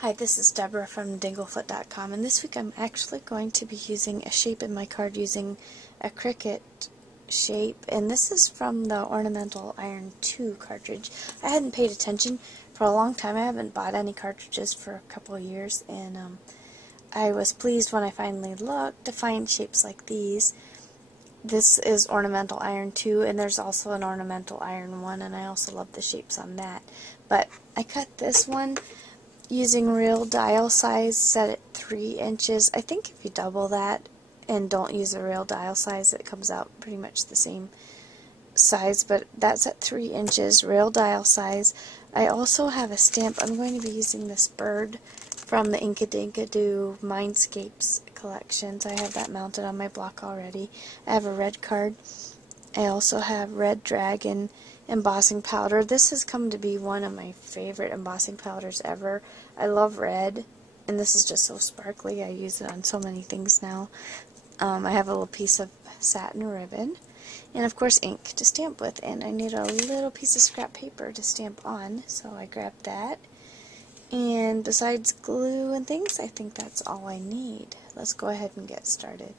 Hi, this is Deborah from Dinglefoot.com, and this week I'm actually going to be using a shape in my card using a Cricut shape, and this is from the Ornamental Iron 2 cartridge. I hadn't paid attention for a long time. I haven't bought any cartridges for a couple of years, and I was pleased when I finally looked to find shapes like these. This is Ornamental Iron 2, and there's also an Ornamental Iron 1, and I also love the shapes on that. But I cut this one using real dial size set at 3 inches. I think if you double that and don't use a real dial size, it comes out pretty much the same size, but that's at 3 inches, real dial size. I also have a stamp. I'm going to be using this bird from the Inkadinkadoo Mindscapes collections. I have that mounted on my block already. I have a red card. I also have red dragon embossing powder. This has come to be one of my favorite embossing powders ever. I love red, and this is just so sparkly. I use it on so many things now. I have a little piece of satin ribbon, and of course ink to stamp with, and I need a little piece of scrap paper to stamp on, so I grabbed that. And besides glue and things, I think that's all I need. Let's go ahead and get started.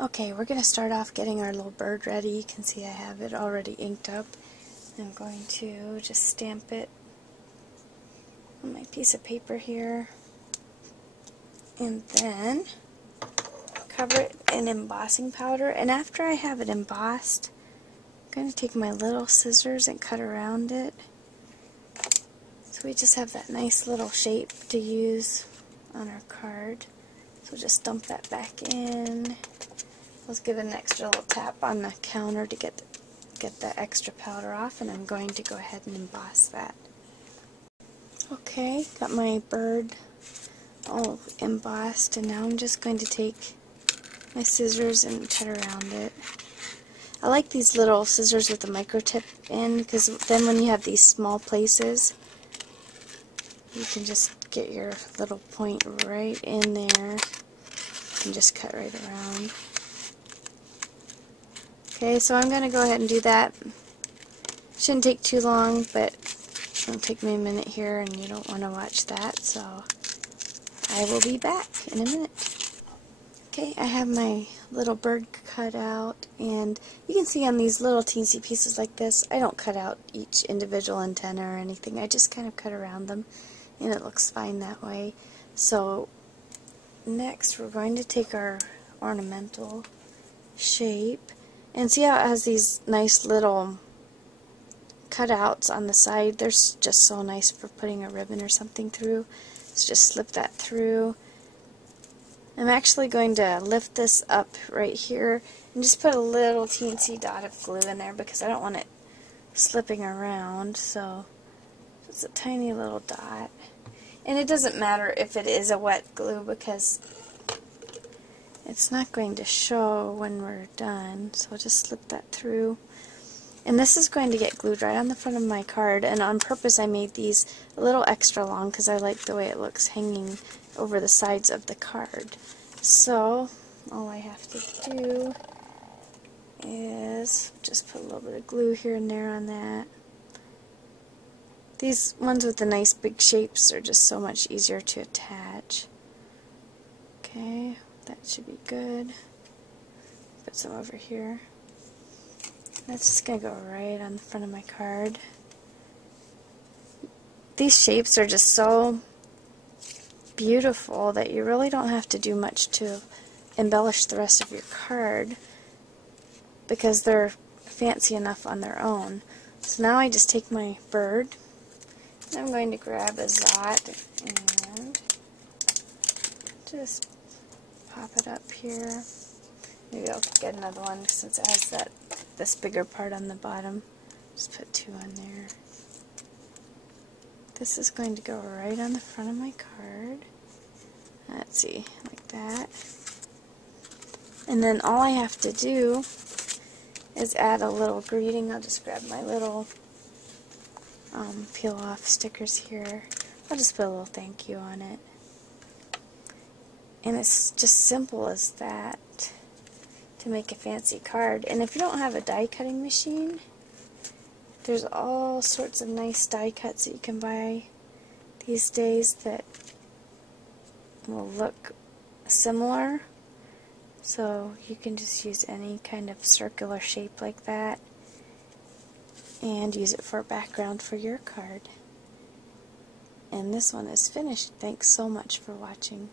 Okay, we're going to start off getting our little bird ready. You can see I have it already inked up. I'm going to just stamp it on my piece of paper here, and then cover it in embossing powder. And after I have it embossed, I'm going to take my little scissors and cut around it. So we just have that nice little shape to use on our card. So just dump that back in. Let's give it an extra little tap on the counter to get the extra powder off, and I'm going to go ahead and emboss that. Okay, got my bird all embossed, and now I'm just going to take my scissors and cut around it. I like these little scissors with the micro tip in, because then when you have these small places, you can just get your little point right in there and just cut right around. Okay, so I'm going to go ahead and do that. Shouldn't take too long, but it'll take me a minute here, and you don't want to watch that, so I will be back in a minute. Okay, I have my little bird cut out, and you can see on these little teensy pieces like this, I don't cut out each individual antenna or anything. I just kind of cut around them, and it looks fine that way. So next we're going to take our ornamental shape, and see how it has these nice little cutouts on the side. They're just so nice for putting a ribbon or something through. So just slip that through. I'm actually going to lift this up right here and just put a little teensy dot of glue in there because I don't want it slipping around. So just a tiny little dot. And it doesn't matter if it is a wet glue because it's not going to show when we're done, so just slip that through. And this is going to get glued right on the front of my card, and on purpose I made these a little extra long because I like the way it looks hanging over the sides of the card. So all I have to do is just put a little bit of glue here and there on that. These ones with the nice big shapes are just so much easier to attach. Okay. That should be good. Put some over here. That's just going to go right on the front of my card. These shapes are just so beautiful that you really don't have to do much to embellish the rest of your card because they're fancy enough on their own. So now I just take my bird, and I'm going to grab a Zot and just pop it up here. Maybe I'll get another one since it has this bigger part on the bottom. Just put 2 on there. This is going to go right on the front of my card. Let's see, like that. And then all I have to do is add a little greeting. I'll just grab my little peel off stickers here. I'll just put a little thank you on it. And it's just simple as that to make a fancy card. And if you don't have a die cutting machine, there's all sorts of nice die cuts that you can buy these days that will look similar. So you can just use any kind of circular shape like that and use it for a background for your card. And this one is finished. Thanks so much for watching.